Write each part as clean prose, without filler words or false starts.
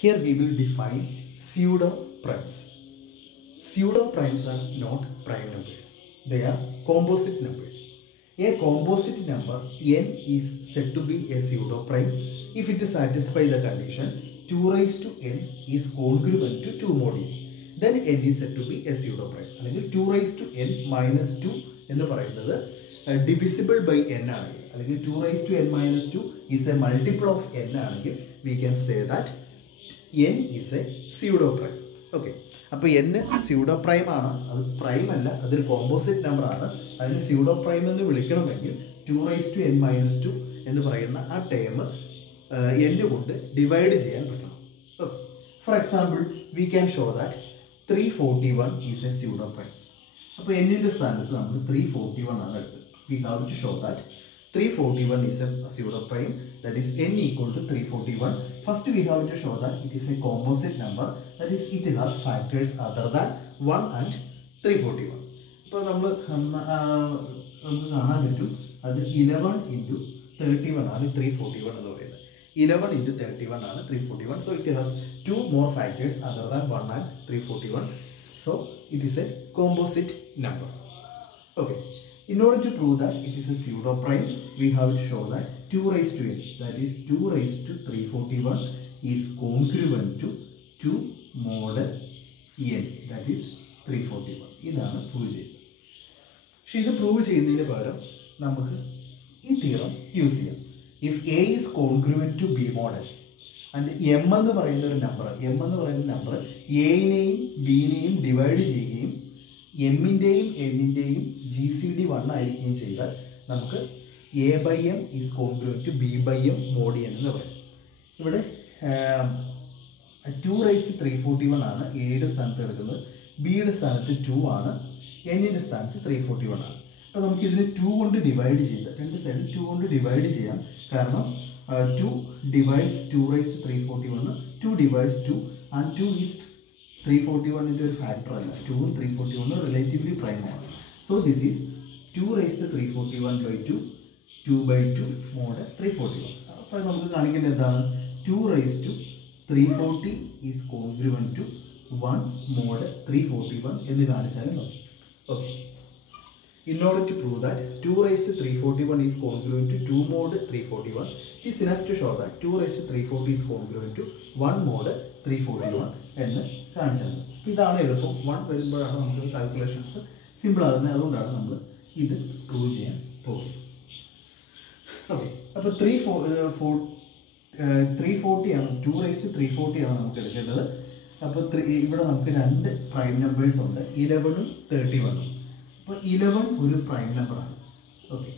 Here we will define pseudo primes. Pseudo primes are not prime numbers. They are composite numbers. A composite number n is said to be a pseudo prime if it satisfies the condition 2 raised to n is congruent to 2 mod n. Then n is said to be a pseudo prime. അല്ലെങ്കിൽ 2 raised to n minus 2 എന്ന് പറയുന്നത് divisible by n ആണെങ്കിൽ അല്ലെങ്കിൽ 2 raised to n minus 2 is a multiple of n ആണെങ്കിൽ we can say that n is a pseudo prime. Okay. അപ്പോൾ n pseudo prime ആണ്, അത് prime അല്ല, അതൊരു കോമ്പോസിറ്റ് നമ്പർ ആണ്. അതിന് സ്യൂഡോ പ്രൈം എന്ന് വിളിക്കണമെങ്കിൽ 2 raised to n minus 2 എന്ന് പറയുന്ന ആ ടേം n കൊണ്ട് ഡിവൈഡ് ചെയ്യാൻ പറ്റണം. Okay. For example we can show that 341 is a pseudo prime. അപ്പോൾ എന്നിൻ്റെ സ്ഥാനത്ത് നമ്മൾ 341 ആണ് എടുത്തത്. We have to show that 341 is a pseudo prime, that is n equal to 341. First we have to show that it is a composite number, that is it has factors other than 1 and 341. അപ്പോൾ നമ്മൾ നമുക്ക് കാണാൻ പറ്റും അത് 11 into 31 ആണ് 341 എന്ന് പറയുന്നത്. 11 into 31 ആണ് 341. So it has 2 more factors other than 1 and 341. So it is a composite number. Okay. In order to prove that it is a pseudo prime, we have to show that 2 raised to n, that is 2 raised to 341 is congruent to 2 mod n, that is 341. ഇതാണ് prove ചെയ്യുന്നത്. പക്ഷേ ഇത് prove ചെയ്യുന്നതിന് പകരം നമുക്ക് ഈ theorem use ചെയ്യാം. If a is congruent to b mod n and m എന്ന് പറയുന്ന ഒരു നമ്പർ എയിനെയും ബിനെയും ഡിവൈഡ് ചെയ്യുകയും എമ്മിൻ്റെയും എന്നിൻ്റെയും ജി സി ഡി 1 ആയിരിക്കുകയും ചെയ്താൽ നമുക്ക് a by m is congruent to b by m mod n എന്ന് പറയും. ഇവിടെ 2 raised to 341 ആണ് എയുടെ സ്ഥാനത്ത് എടുക്കുന്നത്, ബിയുടെ സ്ഥാനത്ത് 2 ആണ്, എന്നിൻ്റെ സ്ഥാനത്ത് 341 ആണ്. അപ്പോൾ നമുക്ക് ഇതിനെ 2 കൊണ്ട് ഡിവൈഡ് ചെയ്ത് രണ്ട് സൈഡിൽ 2 കൊണ്ട് ഡിവൈഡ് ചെയ്യാം. കാരണം 2 divides 2 raised to 341, 2 divides 2 and 2 is 341 into ഒരു ഫാക്ടർ അല്ല, 2 ഉം 341 റിലേറ്റീവ്ലി പ്രൈം ആണ്. So this is 2 raised to 341 by 2, 2 by 2 mod 341. അപ്പോൾ നമുക്ക് കാണിക്കേണ്ടത് എന്താണ്? 2 raised to 340 is congruent to 1 mod 341 എന്ന് കാണിച്ചാലും മതി. Okay. In order to prove that 2 raised to 341 is congruent to 2 mod 341, it is enough to show that 2 raised to 340 is congruent to 1 mod 341 എന്ന് കാണിച്ചാൽ മതി. അപ്പോൾ ഇതാണ് എളുപ്പം. 1 വരുമ്പോഴാണ് നമുക്ക് കാൽക്കുലേഷൻസ് സിമ്പിൾ ആകുന്നത്. അതുകൊണ്ടാണ് നമ്മൾ ഇത് പ്രൂവ് ചെയ്യാൻ പോകുന്നത്. ഓക്കെ. അപ്പോൾ 340 ആണ്, 2 raised to 340 ആണ് നമുക്ക് എടുക്കേണ്ടത്. അപ്പോൾ ഇവിടെ നമുക്ക് രണ്ട് പ്രൈം നമ്പേഴ്സ് ഉണ്ട്, 11ഉം 31ഉം. അപ്പോൾ 11 ഒരു പ്രൈം നമ്പറാണ്. ഓക്കെ.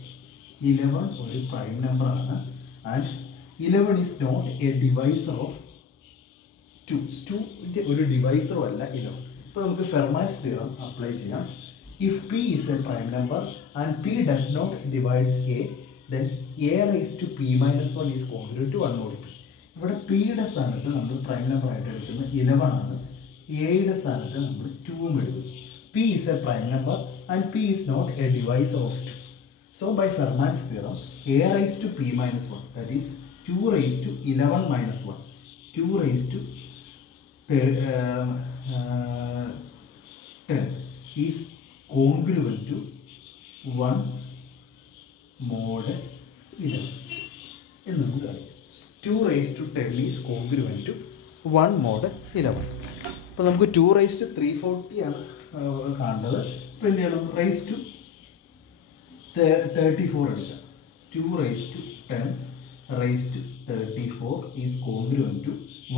11 ഒരു പ്രൈം നമ്പറാണ് and 11 is not a divisor of 2. 2ൻ്റെ ഒരു ഡിവൈസറും അല്ല 11. ഇപ്പോൾ നമുക്ക് ഫെർമാസ് തിയറം അപ്ലൈ ചെയ്യാം. If p is a prime number and p does not divides a, then a raise to p minus 1 is congruent to 1 mod 2. ഇവിടെ പിയുടെ സ്ഥാനത്ത് നമ്മൾ പ്രൈം നമ്പറായിട്ട് എടുക്കുന്നത് 11 ആണ്, എയുടെ സ്ഥാനത്ത് നമ്മൾ 2ഉം എടുക്കുന്നു. P is a prime number and P is not a divisor of 2. So by Fermat's theorem, a raised to p minus 1, that is 2 raised to 11 minus 1, 2 raised to 10 is congruent to 1 mod 11. 2 raised to 10 is congruent to 1 mod 11. അപ്പോൾ നമുക്ക് 2 raised to 340 ആണ് കാണേണ്ടത്. ഇപ്പോൾ എന്ത് ചെയ്യണം? Raise to 34 എടുക്കുക. 2 raised to 10 raised to 34 is congruent to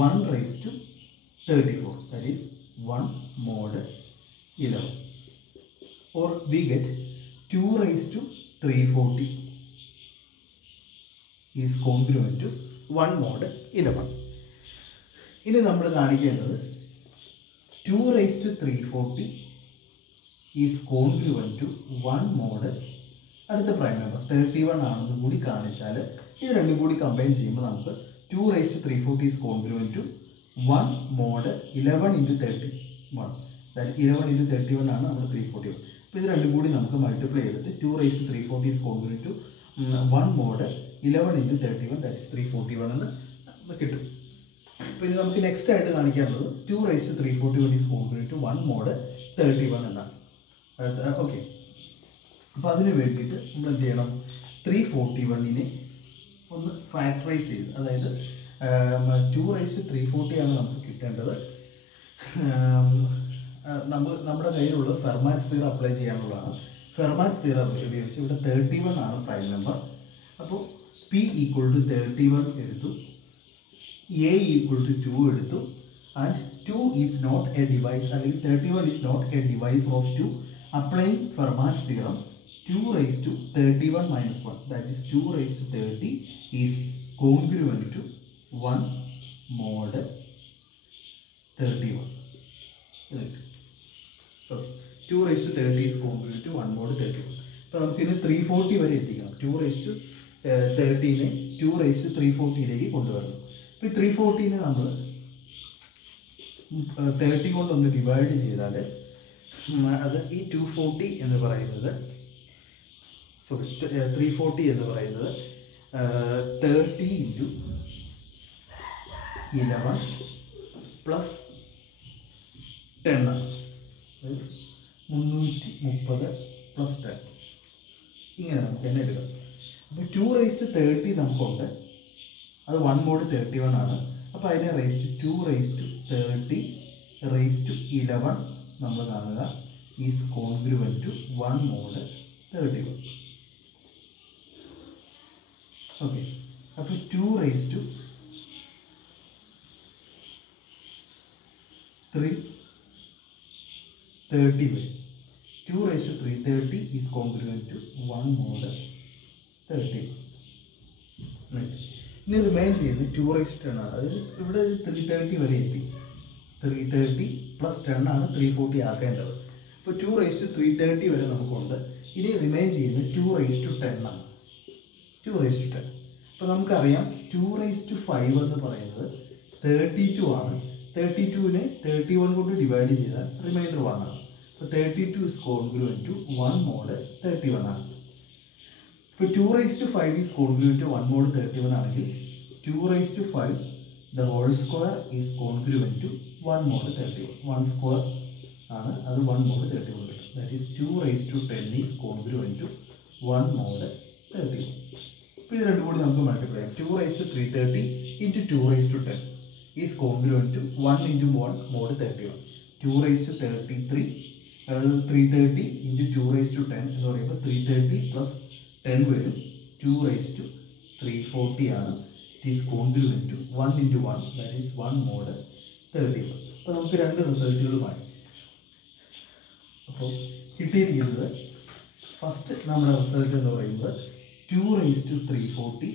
1 raised to 34, that is 1 mod 11. Or we get 2 raised to 340 is congruent to 1 mod 11. ഇനി നമ്മൾ കാണിക്കേണ്ടത് 2 raised to 340 is congruent to 1 mod അടുത്ത പ്രൈം നമ്പർ 31 ആണെന്ന് കൂടി കാണിച്ചാൽ ഇത് രണ്ടും കൂടി കമ്പൈൻ ചെയ്യുമ്പോൾ നമുക്ക് 2 raised to 340 is congruent to 1 mod 11 into 31. അതായത് 11 into 31 ആണ് നമ്മൾ 341. അപ്പോൾ ഇത് രണ്ടും കൂടി നമുക്ക് മൾട്ടിപ്ലൈ ചെയ്തിട്ട് 2 raised to 340 is congruent to 1 mod 11 into 31, that is 341 എന്ന് കിട്ടും. പിന്നെ നമുക്ക് നെക്സ്റ്റ് ആയിട്ട് കാണിക്കാനുള്ളത് 2^341 ഈസ് കോൺഗ്രുവൻറ്റ് ടു 1 മോഡ് 31 എന്നാണ്. ഓക്കെ, അപ്പോൾ അതിന് വേണ്ടിയിട്ട് നമ്മൾ എന്ത് ചെയ്യണം? 341നെ ഒന്ന് ഫാക്ടറൈസ് ചെയ്ത്, അതായത് 2^340 ആണ് നമുക്ക് കിട്ടേണ്ടത്. നമ്മുടെ കയ്യിലുള്ള ഫെർമാറ്റ്സ് തിയറം അപ്ലൈ ചെയ്യാനുള്ളതാണ്. ഫെർമാറ്റ്സ് തിയറം ഉപയോഗിച്ച് ഇവിടെ 31 ആണ് പ്രൈം നമ്പർ. അപ്പോൾ P = 31 എടുത്തു, A = 2 എടുത്തു, and 2 is not a divisor, അല്ലെങ്കിൽ 31 is not a divisor of 2. Applying Fermat's theorem 2^31 - 1, that is 2^30 is congruent to 1 mod 31. Right. So 2^30 is congruent to 1 mod 31. അപ്പോൾ നമുക്കിന് 340 വരെ എത്തിക്കണം. 2^30നെ 2^340 കൊണ്ടുവരണം. അപ്പോൾ ഈ 340നെ നമ്മൾ 30 കൊണ്ടൊന്ന് ഡിവൈഡ് ചെയ്താൽ അത് ഈ 240 എന്ന് പറയുന്നത്, സോറി 340 എന്ന് പറയുന്നത് 30 × 11 + 10 ആണ്. 330 + 10, ഇങ്ങനെ നമുക്ക് തന്നെ എടുക്കാം. അപ്പോൾ 2^30 നമുക്കുണ്ട്, അത് 1 mod 31 ആണ്. അപ്പോൾ അതിനെ 2^30^11 നമ്മൾ കാണുക is congruent to 1 mod 31. Okay, അപ്പോൾ 2^330 വരും. 2^330 ഈസ് കോൺഗ്രുവൻറ്റ് ടു 1 mod 31. ഇനി റിമൈൻ ചെയ്യുന്നത് 2^10 ആണ്. അതായത് ഇവിടെ 330 വരെ എത്തി. 330 + 10 ആണ് 340 ആക്കേണ്ടത്. അപ്പോൾ 2^330 വരെ നമുക്കുണ്ട്. ഇനി റിമൈൻ ചെയ്യുന്നത് 2^10 ആണ്. 2^10. അപ്പോൾ നമുക്കറിയാം 2^5 എന്ന് പറയുന്നത് 32 ആണ്. 32നെ 31 കൊണ്ട് ഡിവൈഡ് ചെയ്താൽ റിമൈൻഡർ 1 ആണ്. അപ്പോൾ 32 ഈസ് കോൺഗ്രുവൻറ്റ് ടു 1 mod 31 ആണ്. ഇപ്പോൾ 2^5 ഈസ് കോൺഗ്രുവൻറ്റ് ടു 1 mod 31 ആണെങ്കിൽ 2^5 the whole square is congruent to 1 mod 31. 1 square ആണ്, അത് 1 mod 31 കിട്ടും. That is 2^10 is congruent to 1 mod 31. അപ്പോൾ ഇത് രണ്ടും കൂടി നമുക്ക് മൾട്ടിപ്ലൈ ചെയ്യാം. 2^330 × 2^10 is congruent to 1 × 1 mod 31. 2^33 330 × 2^10 എന്ന് പറയുമ്പോൾ 330 + 10 വരും. 2^340 ആണ്. It is congruent to 1 × 1, that is 1 mod 31. അപ്പോൾ നമുക്ക് രണ്ട് റിസൾട്ടുകളുമായി. അപ്പോൾ കിട്ടിയിരിക്കുന്നത് ഫസ്റ്റ് നമ്മുടെ റിസൾട്ട് എന്ന് പറയുന്നത് 2^340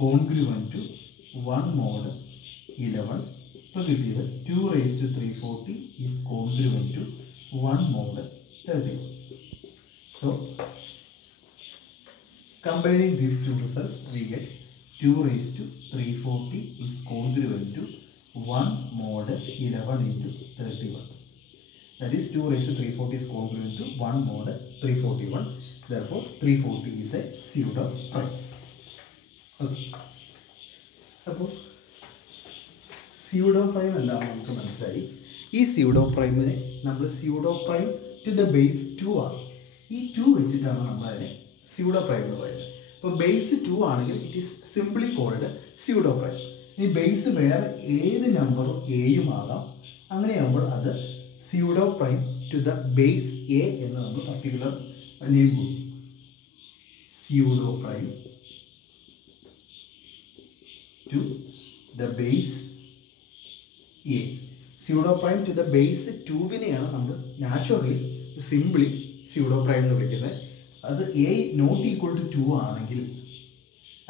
കോൺഗ്രുവൻറ്റ് ടു 1 mod 11. ഇപ്പോൾ കിട്ടിയത് 2^340 is congruent to 1 mod 31. So combining these two results, we get 2^340 is congruent to 1 mod 11 × 31. That is 2^340 is congruent to 1 mod 341. Therefore, 340 is a pseudo prime. Okay. അപ്പോൾ pseudo prime എന്താണെന്ന് നമുക്ക് മനസ്സിലായി. ഈ pseudo prime-നെ നമ്മൾ pseudo prime to the base 2 ആണ്. ഈ 2 വെച്ചിട്ടാണ് നമ്മൾ അതിനെ pseudo prime എന്ന് പറയുന്നത്. ഇപ്പോൾ ബേസ് 2 ആണെങ്കിൽ it is simply called pseudo prime. ഈ ബേസ് വേറെ ഏത് നമ്പറും എയും ആകാം. അങ്ങനെയാകുമ്പോൾ അത് pseudo prime to the base a എന്ന് നമ്മൾ പർട്ടിക്കുലർ നെയിം കൊടുക്കും. pseudo prime to the base a. pseudo prime to the base 2-വിനെയാണ് നമ്മൾ നാച്ചുറലി സിംപ്ലി pseudo prime എന്ന് വിളിക്കുന്നത്. അത് a not equal to 2 ആണെങ്കിൽ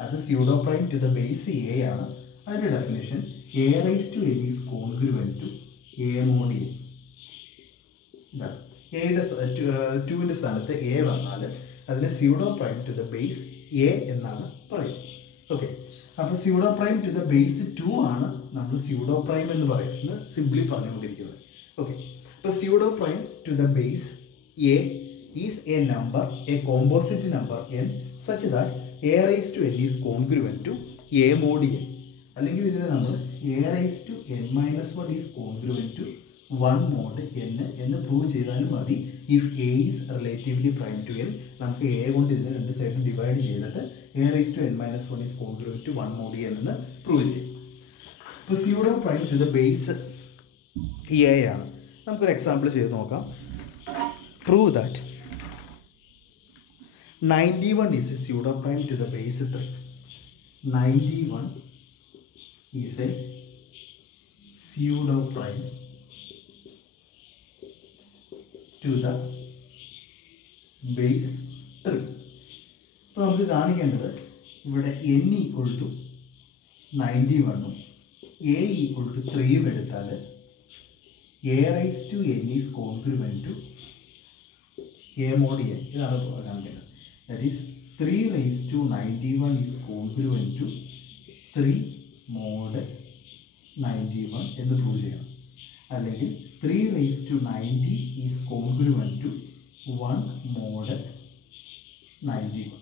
അത് pseudo prime to the base a ആണ്. അതിൻ്റെ definition a⁻n is congruent to a mod a. ഇതാണ് എയുടെ 2-ൻ്റെ സ്ഥാനത്ത് a വന്നാൽ അതിനെ pseudo prime to the base a എന്നാണ് പറയുന്നത്. ഓക്കെ, അപ്പോൾ pseudo prime to the base 2 ആണ് നമ്മൾ pseudo prime എന്ന് പറയുന്നത് സിംപ്ലി പറഞ്ഞുകൊണ്ടിരിക്കുന്നത്. ഓക്കെ, അപ്പോൾ pseudo prime to the base a is a number, a composite number n such that a⁻n is congruent to a mod n. അല്ലെങ്കിൽ ഇതിനെ നമ്മൾ a raise to n minus one is congruent to one mod n എന്ന് prove ചെയ്താലും മതി. If a is relatively prime to n, നമുക്ക് a കൊണ്ട് ഇതിന് രണ്ട് സൈഡും ഡിവൈഡ് ചെയ്തിട്ട് a raise to n minus one is congruent to one mod n എന്ന് പ്രൂവ് ചെയ്യും. ഇപ്പോൾ pseudo prime to the base a ആണ്. നമുക്കൊരു എക്സാമ്പിൾ ചെയ്ത് നോക്കാം. Prove that 91 is a pseudo prime to the base 3. 91 is a pseudo prime to the base 3. അപ്പോൾ നമുക്ക് കാണിക്കേണ്ടത് ഇവിടെ n ഈക്വൾ ടു 91ഉം a ഈക്വൾ ടു 3യും എടുത്താൽ a raise to n is congruent to a mod n. ഇതാണ് കാണിക്കേണ്ടത്. That is 3 raised to 91 is congruent to 3 mod 91 എന്ന് പ്രൂവ് ചെയ്യണം. അല്ലെങ്കിൽ 3 raised to 90 is congruent to 1 mod 91.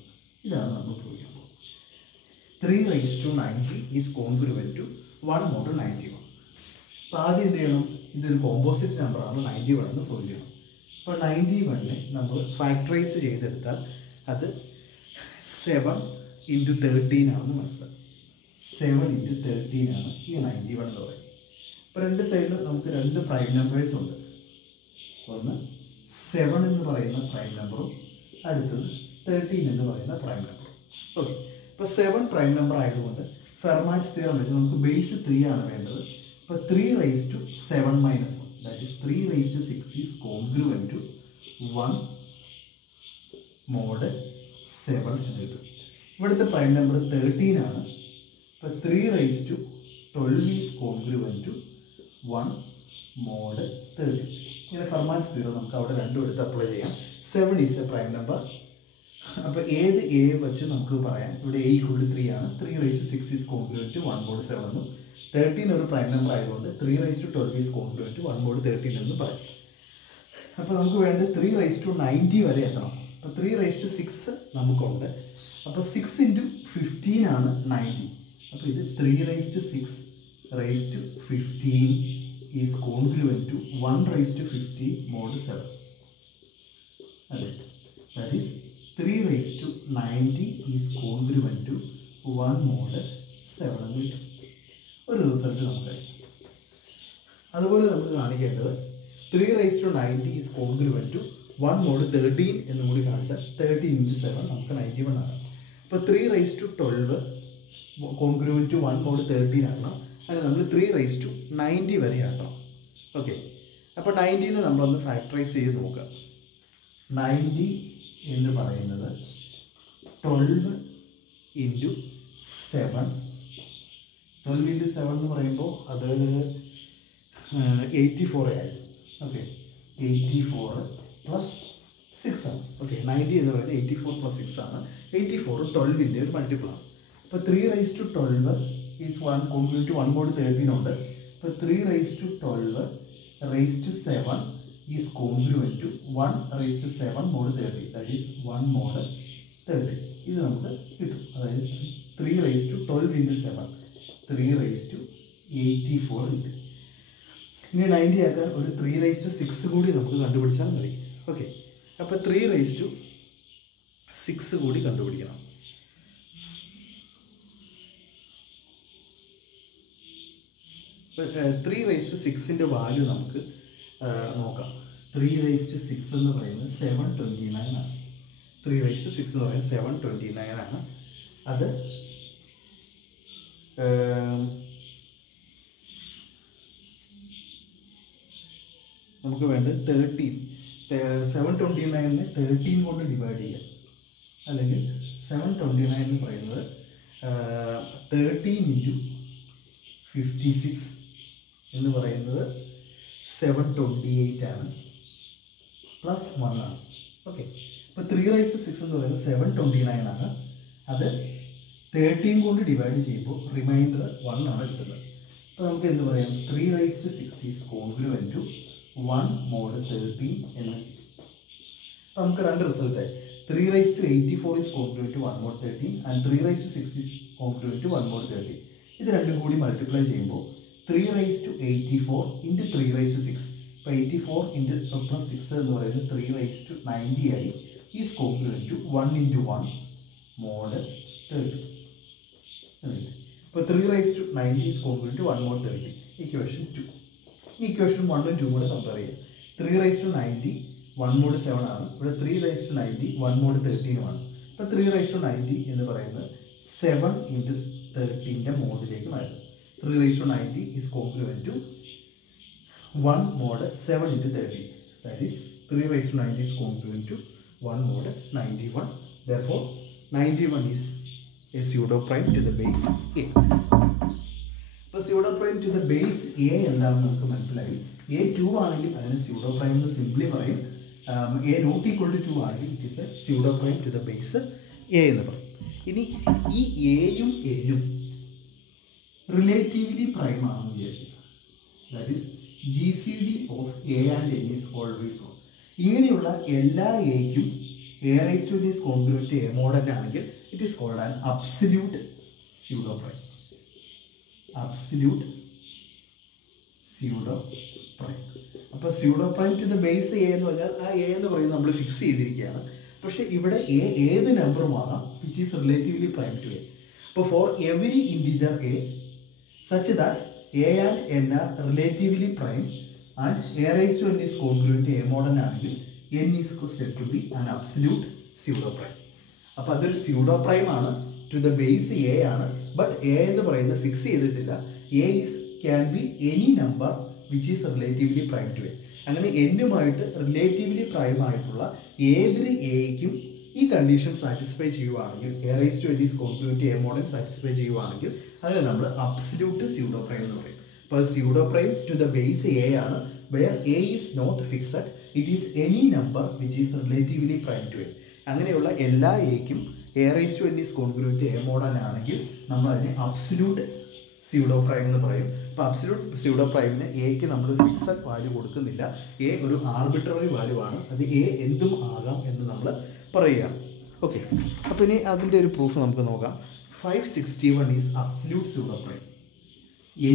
ഇതാണ് നമ്മൾ പ്രൂവ് ചെയ്യാൻ പോകുന്നത്. 3 raised to 90 is congruent to 1 mod 91. അപ്പോൾ ആദ്യം എന്ത് ചെയ്യണം? ഇതൊരു കോമ്പോസിറ്റ് നമ്പറാണ് 91 എന്ന് പ്രൂവ് ചെയ്യണം. അപ്പോൾ 91നെ നമ്മൾ ഫാക്ടറൈസ് ചെയ്തെടുത്താൽ അത് 7 ഇൻറ്റു 13 ആണെന്ന് മനസ്സിലാക്കും. 7 ഇൻറ്റു 13 ആണ് ഈ 91 എന്ന് പറയുന്നത്. ഇപ്പോൾ രണ്ട് സൈഡിൽ നമുക്ക് രണ്ട് പ്രൈം നമ്പേഴ്സ് ഉണ്ട്. ഒന്ന് 7 എന്ന് പറയുന്ന പ്രൈം നമ്പറും അടുത്തത് 13 എന്ന് പറയുന്ന പ്രൈം നമ്പറും. ഓക്കെ, ഇപ്പോൾ 7 പ്രൈം നമ്പർ ആയതുകൊണ്ട് ഫെർമാറ്റ്സ് തിയറം വെച്ച് നമുക്ക് ബേസ് 3 ആണ് വേണ്ടത്. ഇപ്പോൾ 3 raise to 7 minus 1, that is 3 raise to 6 is congruent to 1 mod 7 എന്ന് കിട്ടും. ഇവിടുത്തെ പ്രൈം നമ്പർ 13 ആണ്. അപ്പോൾ 3 raise to 12 is congruent to 1 mod 13. ഇങ്ങനെ ഫെർമാറ്റ്സ് തിയറം നമുക്ക് അവിടെ രണ്ടും എടുത്ത് അപ്ലൈ ചെയ്യാം. 7 ഈസ് എ പ്രൈം നമ്പർ. അപ്പോൾ ഏത് എ വെച്ച് നമുക്ക് പറയാം. ഇവിടെ എ ഈക്വൾ ടു 3 ആണ്. 3 raise to 6 is congruent to 1 mod 7 എന്നും 13 ഒരു പ്രൈം നമ്പർ ആയതുകൊണ്ട് 3 raise to 12 is congruent to 1 mod 13 എന്ന് പറയാം. അപ്പോൾ നമുക്ക് വേണ്ടത് 3 റൈസ് ടു 90 വരെ എത്തണം. അപ്പോൾ 3 റൈസ് ടു 6 നമുക്കുണ്ട്. അപ്പോൾ 6 ഇൻറ്റു 15 ആണ് 90. അപ്പോൾ ഇത് 3 raise to 6 raise to 15 is congruent to 1 raise to 50 mod 7. അതെ, that is 3 raise to 90 is congruent to 1 mod 7 എന്ന് കിട്ടും. ഒരു റിസൾട്ട് നമുക്ക് കഴിയും. അതുപോലെ നമുക്ക് കാണിക്കേണ്ടത് 3 raise to 90 is congruent to 1 mod 13 എന്നും കൂടി കാണിച്ചാൽ 13 ഇൻറ്റു 7 നമുക്ക് 91 ആണ്. അപ്പോൾ 3 raise to 12 congruent to 1 mod 13 ആക്കണം. അങ്ങനെ നമ്മൾ 3 റൈസ് ടു 90 വരെ ആക്കണം. ഓക്കെ, അപ്പോൾ 90നെ നമ്മളൊന്ന് ഫാക്ടറൈസ് ചെയ്ത് നോക്കുക. 90 എന്ന് പറയുന്നത് 12 ഇൻറ്റു 7. 12 ഇൻറ്റു 7 എന്ന് പറയുമ്പോൾ അത് 84 ആയിരുന്നു. ഓക്കെ, 84 പ്ലസ് 6 ആണ്. ഓക്കെ, 90 എന്ന് പറയുന്നത് 84 പ്ലസ് 6 ആണ്. 84 12ൻ്റെ ഒരു മൾട്ടിപ്പിളാണ്. അപ്പോൾ 3 raise to 12 is 1 congruent to 1 mod 13 ഉണ്ട്. അപ്പോൾ 3 raise to 12 raise to 7 is congruent to 1 raise to 7 mod 30, that is 1 mod 30. ഇത് നമുക്ക് കിട്ടും. അതായത് 3 raise to 12 into 7 3 raise to 84 കിട്ടും. ഇനി 90 ആക്കാൻ ഒരു 3 റൈസ് ടു 6 കൂടി നമുക്ക് കണ്ടുപിടിച്ചാൽ മതി. ഓക്കെ, അപ്പോൾ 3 റൈസ് ടു 6 കൂടി കണ്ടുപിടിക്കണം. ഇപ്പോൾ 3 റൈസ് ടു 6ൻ്റെ വാല്യൂ നമുക്ക് നോക്കാം. 3 റൈസ് ടു 6 എന്ന് പറയുന്നത് 729 ആണ്. 3 റൈസ് ടു 6 എന്ന് പറയുന്നത് 729 ആണ്. അത് നമുക്ക് വേണ്ടത് 13. 729നെ 13 കൊണ്ട് ഡിവൈഡ് ചെയ്യാം. അല്ലെങ്കിൽ 729 എന്ന് പറയുന്നത് 13 ഇൻറ്റു 56 എന്ന് പറയുന്നത് 728 ആണ്, പ്ലസ് 1 ആണ്. ഓക്കെ, ഇപ്പോൾ 3 റൈസ് ടു 6 എന്ന് പറയുന്നത് 729 ആണ്. അത് 13 കൊണ്ട് ഡിവൈഡ് ചെയ്യുമ്പോൾ റിമൈൻഡർ 1 ആണ് കിട്ടുന്നത്. അപ്പോൾ നമുക്ക് എന്ത് പറയാം? 3 raise to 6 is congruent to 1 mod 13 എന്ന്. അപ്പോൾ നമുക്ക് രണ്ട് റിസൾട്ടായി. 3 raise to 84 is congruent to 1 mod 13 and 3 raise to 6 is congruent to 1 mod 13. ഇത് രണ്ടും കൂടി മൾട്ടിപ്ലൈ ചെയ്യുമ്പോൾ 3^84 ഇൻറ്റു 3^6. ഇപ്പോൾ 84 ഇൻറ്റു പ്ലസ് 6 എന്ന് പറയുന്നത് 3^90 ആയി. Is complement to 1 into 1 mod 30. ഇപ്പോൾ 3^90 is complement to 1 mod 30. Equation 2. ഈ ഇക്വേഷൻ 1 ഉം 2 കൂടെ കമ്പയർ ചെയ്യുക. 3^90 1 മോഡ് 7 ആണ്. ഇവിടെ 3^90 1 മോഡ് 13 ആണ്. അപ്പോൾ 3^90 എന്ന് പറയുന്നത് 7 ഇൻറ്റു 13ൻ്റെ മോഡിലേക്ക് മാറും. 3^90 is complement to 1 mod 7 into 30. That is 3^90 is complement to 1 mod 91. Therefore, 91 is a pseudo prime to the base A. So, pseudo prime to the base A എന്താണെന്ന് നമുക്ക് മനസ്സിലായി. A 2 ആണെങ്കിൽ അതിന് pseudo prime എന്ന് simply പറയും. A not equal to 2 ആണെങ്കിൽ it is a pseudo prime to the base A എന്ന് പറയും. ഇനി ഈ എയും എനും റിലേറ്റീവ്ലി പ്രൈം ആണെന്ന് വിചാരിക്കുക. That is GCD of a and n is always 1. ഇങ്ങനെയുള്ള എല്ലാ എയ്ക്കും a raise to is congruent a modulo ആണെങ്കിൽ it is called an absolute pseudo prime. Absolute pseudo prime. അപ്പോൾ pseudo prime to the base a എന്ന് പറഞ്ഞാൽ ആ A എന്ന് പറയുന്നത് നമ്മൾ ഫിക്സ് ചെയ്തിരിക്കുകയാണ്. പക്ഷേ ഇവിടെ എ ഏത് നമ്പറും ആകാം which is relatively prime to a. അപ്പോൾ for every integer a such that a and n are relatively prime and a raised to n is congruent to a mod ആണെങ്കിൽ n is said to be an absolute pseudo prime. അപ്പോൾ അതൊരു pseudo prime ആണ്, to the base a ആണ്. But a എന്ന് പറയുന്നത് fix ചെയ്തിട്ടില്ല. a is can be any number which is relatively prime to a. അങ്ങനെ n-ഉമായിട്ട് relatively prime ആയിട്ടുള്ള ഏതൊരു എയ്ക്കും ഈ കണ്ടീഷൻ സാറ്റിസ്ഫൈ ചെയ്യുവാണെങ്കിൽ a raise to n is congruent to a modulo satisfy ചെയ്യുവാണെങ്കിൽ അതിനെ നമ്മൾ അബ്സല്യൂട്ട് സ്യൂഡോ പ്രൈം എന്ന് പറയും. അപ്പോൾ pseudo prime to the base a ആണ്, where a is not fixed, it is any number which is relatively prime to a. അങ്ങനെയുള്ള എല്ലാ എയ്ക്കും a raise to n is congruent to a modulo ആണെങ്കിൽ നമ്മൾ അതിനെ അബ്സല്യൂട്ട് സ്യൂഡോ പ്രൈം എന്ന് പറയും. അപ്പോൾ അബ്സല്യൂട്ട് സ്യൂഡോ പ്രൈമിന് എക്ക് നമ്മൾ ഫിക്സഡ് വാല്യൂ കൊടുക്കുന്നില്ല. എ ഒരു ആർബിട്രറി വാല്യൂ ആണ്, അത് എ എന്തും ആകാം എന്ന് നമ്മൾ പറയുകയാണ്. ഓക്കെ, അപ്പോൾ ഇനി അതിൻ്റെ ഒരു പ്രൂഫ് നമുക്ക് നോക്കാം. 561 is absolute pseudo prime.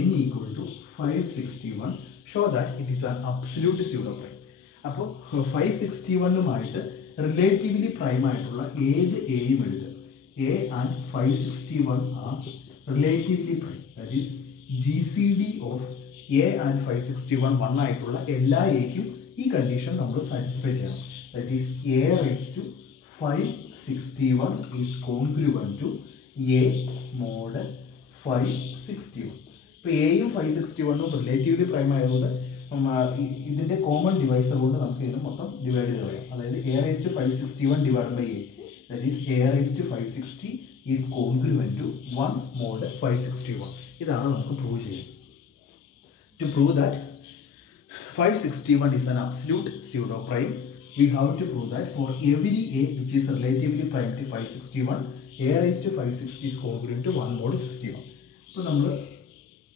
n equal to 561 show that it is an absolute pseudo prime. അപ്പോൾ 561-ഉമായിട്ട് റിലേറ്റീവ്ലി പ്രൈം ആയിട്ടുള്ള ഏത് എയും എടുക്കുക. A and 561 are relatively prime. That is GCD of a and 561 1 ആയിട്ടുള്ള എല്ലാ എയ്ക്കും ഈ കണ്ടീഷൻ നമ്മൾ സാറ്റിസ്ഫൈ ചെയ്യണം. That is a raised to 561 is congruent to a mod 561. ഇപ്പോൾ എയും 561-ഉം റിലേറ്റീവ്ലി പ്രൈം ആയതുകൊണ്ട് ഇതിൻ്റെ കോമൺ ഡിവൈസർ കൊണ്ട് നമുക്ക് ഇതിന് മൊത്തം ഡിവൈഡ് ചെയ്ത് കളയാം. അതായത് a raise to 561 divide by a. That is a raise to 560 is congruent to 1 mod 561. ഇതാണ് നമുക്ക് പ്രൂവ് ചെയ്യുന്നത്. To prove that 561 is an absolute pseudo prime, we have to prove that for every a which is relatively prime to 561, a raised to 560 is congruent to 1 mod 61. അപ്പോൾ നമ്മൾ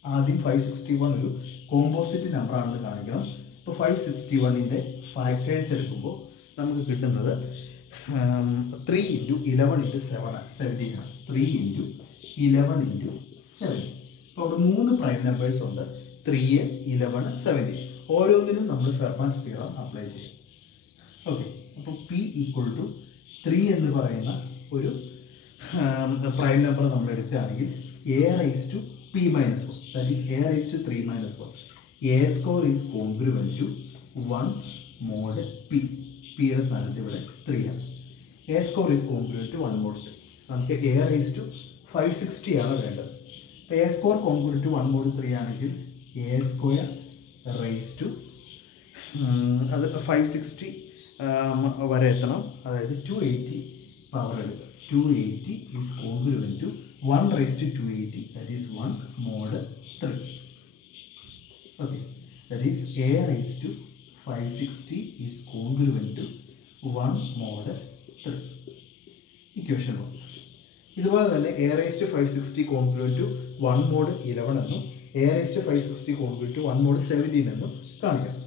ആദ്യം 561 ഒരു composite number ആണെന്ന് കാണിക്കണം. ഇപ്പോൾ 561-ൻ്റെ factors എടുക്കുമ്പോൾ നമുക്ക് കിട്ടുന്നത് 3 ഇൻറ്റു 11 ഇൻറ്റു 17 ആണ്. 3 ഇൻറ്റു 11 ഇൻറ്റു 17. അപ്പോൾ അവിടെ 3 പ്രൈം നമ്പേഴ്സ് ഉണ്ട്, 3, 11, 17. ഓരോന്നിനും നമ്മൾ ഫെർമാൻസ് തിയറം അപ്ലൈ ചെയ്യും. ഓക്കെ, അപ്പോൾ പി ഈക്വൽ ടു 3 എന്ന് പറയുന്ന ഒരു പ്രൈം നമ്പർ നമ്മൾ എടുക്കുകയാണെങ്കിൽ a raise to p minus 1, that is a raise to 3 minus 1. A square is congruent to 1 mod p. പിയുടെ സ്ഥാനത്ത് ഇവിടെ 3 ആണ്. A square is congruent to 1 mod 3. നമുക്ക് എ റൈസ് ടു 560 ആണ് വേണ്ടത്. അപ്പോൾ a square congruent to 1 mod 3 ആണെങ്കിൽ A square raise to അത് 560 വരെ എത്തണം. അതായത് 280 പവർ എടുക്കുക. 280 is congruent to 1 raise to 280, that is 1 mod 3. Okay, that is a raise to 560 is congruent to 1 mod 3. Equation 1. ഇതുപോലെ തന്നെ a raise to 560 congruent to 1 mod 11 എന്നും a raise to 560 congruent to 1 mod 17 എന്നും കാണിക്കാം.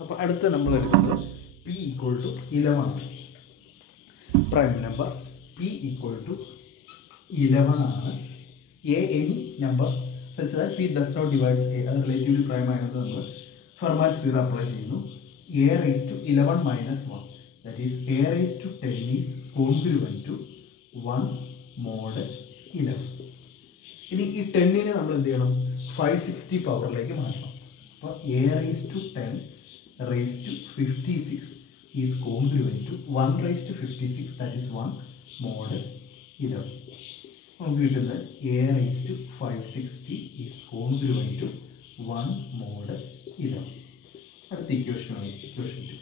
അപ്പോൾ അടുത്ത നമ്മൾ എടുക്കുന്നത് p equal to 11 prime number. P equal to 11 ആണ് A any number such that P does not divides A, അത് relatively prime ആയതുകൊണ്ട് നമ്മൾ Fermat's theorem apply ചെയ്യുന്നു. A raised to 11 minus 1, that is A raised to 10 is congruent to 1 mod 11. ഇനി ഈ 10നെ നമ്മൾ എന്ത് ചെയ്യണം, 560 പവറിലേക്ക് മാറ്റണം. അപ്പോൾ A raised to 10 raised to 56 is congruent to 1 raised to 56, that is 1 mod 11. നമുക്ക് കിട്ടുന്നത് A raised to 560 is congruent to 1 mod 11. അടുത്ത ഇക്വേഷനാണ് equation 2.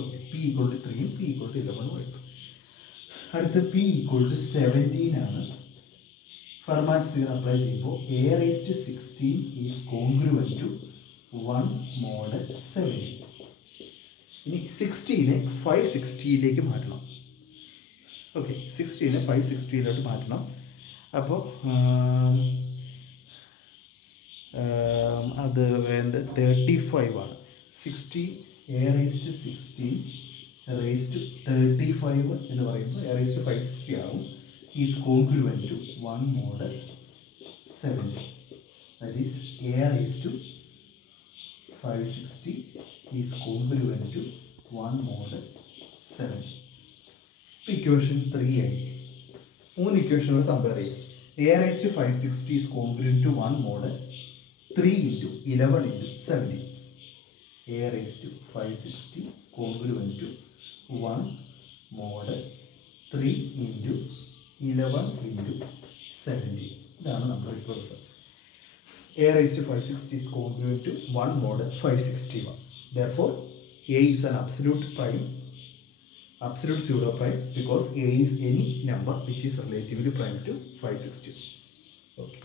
Okay, P equal to 3 P equal to 11 എടുത്തു. അടുത്ത P equal to 17 ആണ്. Fermat's theorem apply ചെയ്യുമ്പോൾ A raised to 16 is congruent to 1 mod 17. ഇനി 16നെ 560യിലേക്ക് മാറ്റണം. ഓക്കെ, 16നെ 560യിലോട്ട് മാറ്റണം. അപ്പോൾ അത് വേണ്ട 35 ആണ്. 60 A raised to 16 raised to 35 എന്ന് പറയുമ്പോൾ A raised to 560 ആവും. Is congruent to 1 mod 70. That is A raised to 560 is congruent to 1 mod 70. Equation 3 ആയി. 3 ഇക്വേഷനുകൾ കമ്പയർ ചെയ്യാം. A raised to 560 is congruent to 1 mod 3 into 11 into 70. A raised to 560 congruent to 1 mod 3 into 11 into 70. ഇതാണ് നമ്മുടെ ഇപ്പോൾ result. A raised to 560 is congruent to 1 mod 561. Therefore, A is an absolute prime, absolute pseudo prime, because A is any number which is relatively prime to 560. Okay.